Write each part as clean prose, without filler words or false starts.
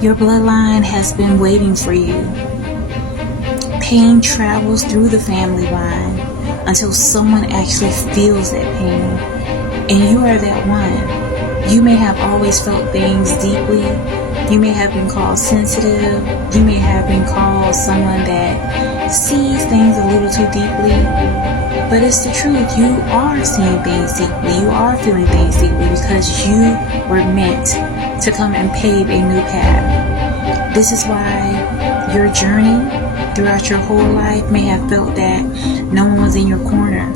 Your bloodline has been waiting for you. Pain travels through the family line until someone actually feels that pain. And you are that one. You may have always felt things deeply. You may have been called sensitive. You may have been called someone that sees things a little too deeply. But it's the truth. You are seeing things deeply. You are feeling things deeply because you were meant to come and pave a new path. This is why your journey throughout your whole life may have felt that no one was in your corner.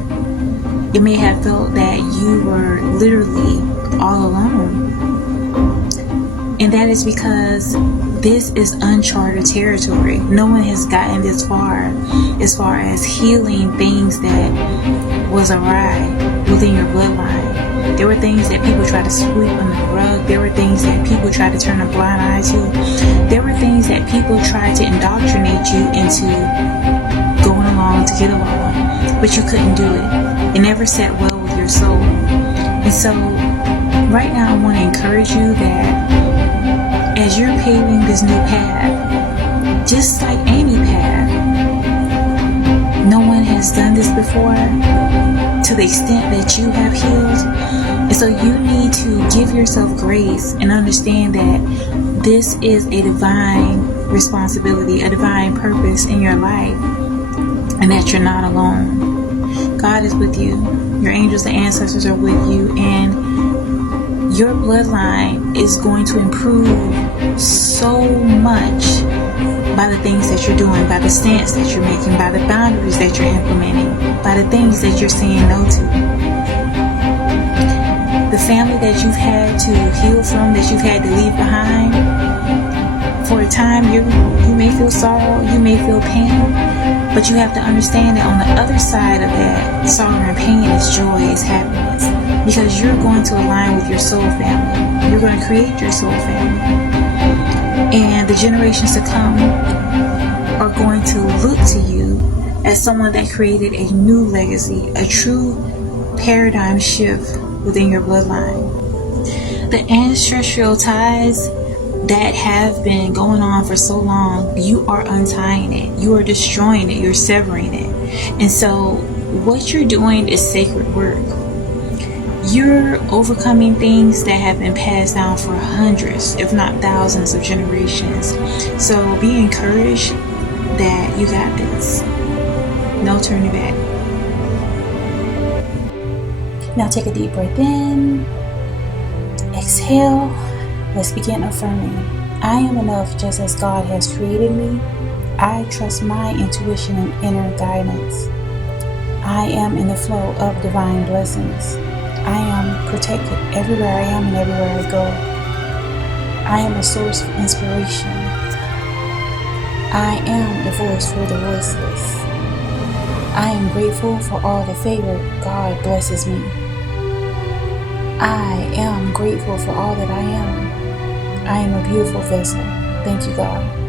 You may have felt that you were literally all alone. And that is because this is uncharted territory. No one has gotten this far as healing things that was awry within your bloodline. There were things that people tried to sweep under the rug. There were things that people tried to turn a blind eye to. There were things that people tried to indoctrinate you into going along to get along, but you couldn't do it. It never sat well with your soul. And so right now I want to encourage you that as you're paving this new path, just like any path, no one has done this before to the extent that you have healed. And so you need to give yourself grace and understand that this is a divine responsibility, a divine purpose in your life, and that you're not alone. God is with you. Your angels and ancestors are with you, and your bloodline is going to improve so much by the things that you're doing, by the stance that you're making, by the boundaries that you're implementing, by the things that you're saying no to. The family that you've had to heal from, that you've had to leave behind, for a time you may feel sorrow, you may feel pain, but you have to understand that on the other side of that sorrow and pain is joy, is happiness, because you're going to align with your soul family. You're going to create your soul family. And the generations to come are going to look to you as someone that created a new legacy, a true paradigm shift within your bloodline. The ancestral ties that have been going on for so long, you are untying it. You are destroying it. You're severing it. And so what you're doing is sacred work. You're overcoming things that have been passed down for hundreds, if not thousands of generations. So be encouraged that you got this. No turning back. Now take a deep breath in. Exhale. Let's begin affirming. I am enough just as God has created me. I trust my intuition and inner guidance. I am in the flow of divine blessings. I am protected everywhere I am and everywhere I go. I am a source of inspiration. I am a voice for the voiceless. I am grateful for all the favor God blesses me. I am grateful for all that I am. I am a beautiful vessel. Thank you, God.